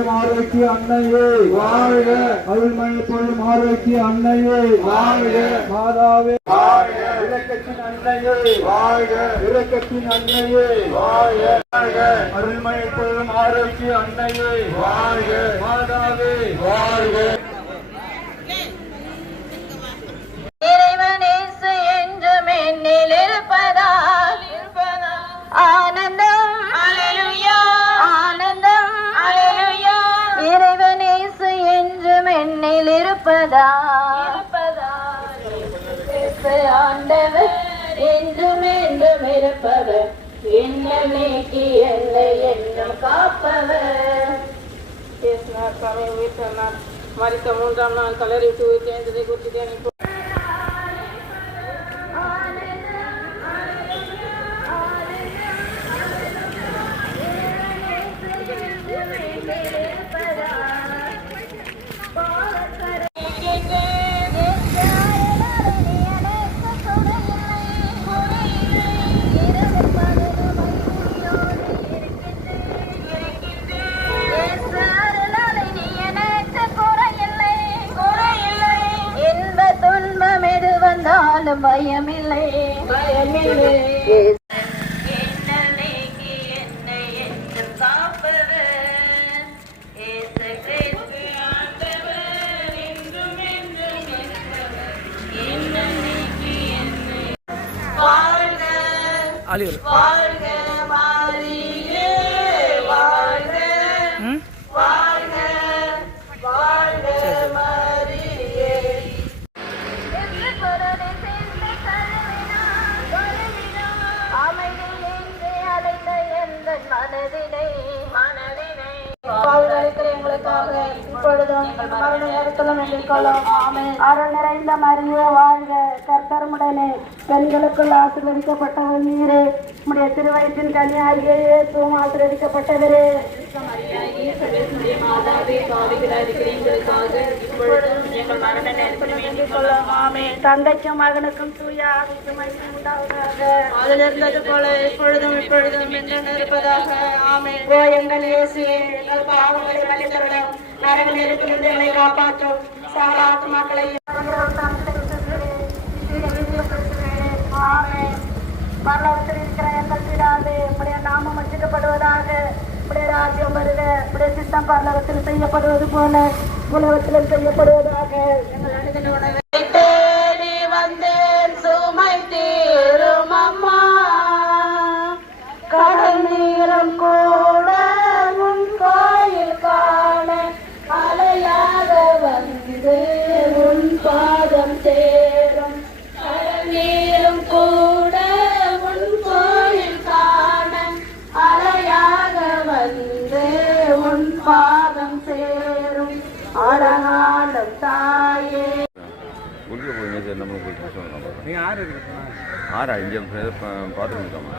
பொழுதும் ஆரோக்கிய அன்னையே. வாழ்க. அருள்மழை பொழுதும் ஆரோக்கிய அன்னையே. வாழ்க. மாதாவே. இரக்கத்தின் அன்னையே. வாழ்க. இரக்கத்தின் அன்னையே. வாழ்க. அருள்மழை பொழுதும் ஆரோக்கிய அன்னையே. வாழ்க. மாதாவே. வாழ்க. இருப்பதால் இயேசு ஆண்டவர் என்றும் என்றும் இருப்பவர். என்னை நீக்கி என்னை என்றும் காப்பவர். மறித்த மூன்றாம் நாள் கலரி விட்டு உயிர் தேர்ந்ததை குறித்து வந்தாலும் பயமில்லை. பயமில்லை. என்னை ஆமென். அருள் நிறைந்த மரியே வாழ்க. கர்த்தருமுடனே பெண்களுக்குள் ஆசீர்வதிக்கப்பட்டவர் நீரே. உடைய திருவயிற்றின் கன்னியாகிய இயேசுவும் ஆசீர்வதிக்கப்பட்டவரே. தந்தைக்கும் மகனுக்கும் தூய ஆவிக்கும் போல இப்பொழுதும் இப்பொழுதும் இருப்பதாக ஆமே ஓ எங்கள் இயேசுவே எங்கள் பாவங்களை மன்னித்தவிடும் நரகில் இருக்கும் எங்களை காப்பாற்றும். சாலாத்து மக்களை பரலோகத்தில் இருக்கிற எங்கள் பிதாவே உடைய நாமம் வச்சிக்கப்படுவதாக உடைய ராஜ்யம் வருக உடைய சித்தம் பரலோகத்தில் செய்யப்படுவது போல உலகத்திலும் செய்யப்படுவதாக எங்கள் அனுதின உணவை குளிக்க போய் சார் நம்ம போய் சொல்லலாம் நீங்கள் ஆறு ஆறா இங்கே பார்த்துட்டு இருக்காமா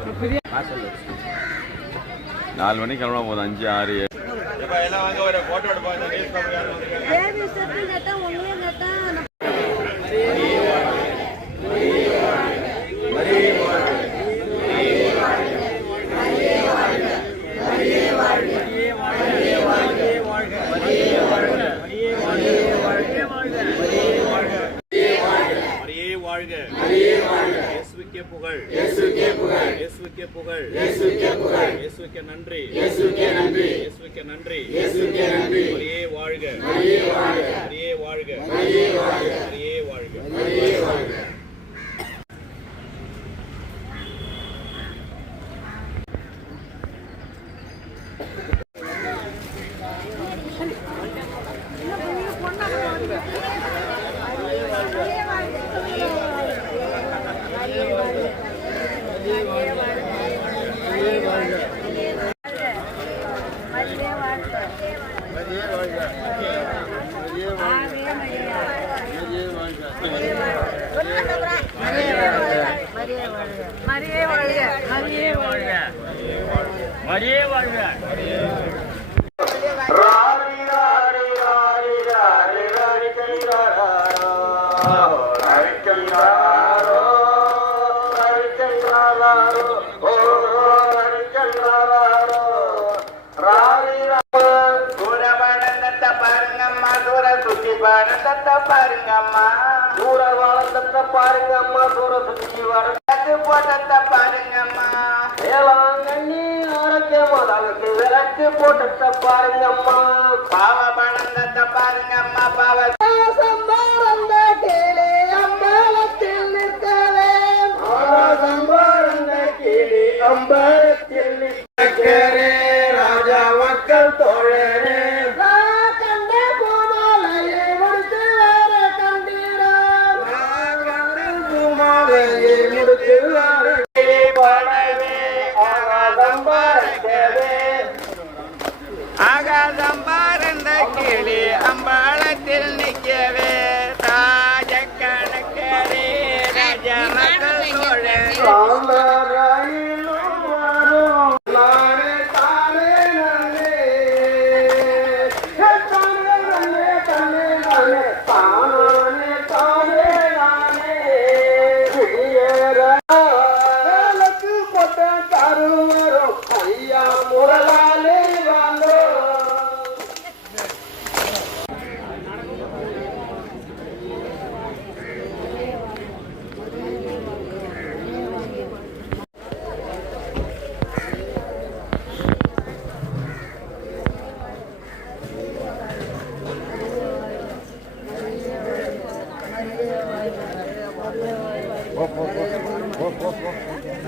நாலு மணிக்கு கிளம்புனா போதும் அஞ்சு ஆறு ஏழு. வாழ்க. இயேசுவுக்கே புகழ். இயேசுவுக்கே புகழ். இயேசுவுக்கே புகழ் இயேசுவுக்கே புகழ் இயேசுவுக்கே நன்றி. இயேசுவுக்கே நன்றி. இயேசுவுக்கே நன்றி இயேசுவுக்கே நன்றி வாழ்க மரியே வாழ்க. மரியே வாழ்க. மரியே வாழ்க. மரியே வாழ்க மரியே வழியே வாழ்க. பாருங்கம்மா தூர வளர்ந்த பாருங்கம்மா தூர சுற்றி வர போட்ட போட்டத்தை பாருங்கம்மா. பாவ பணந்தத பாருங்கம்மா பாவ Dạ, má cứ rồi nè. oh, oh, oh,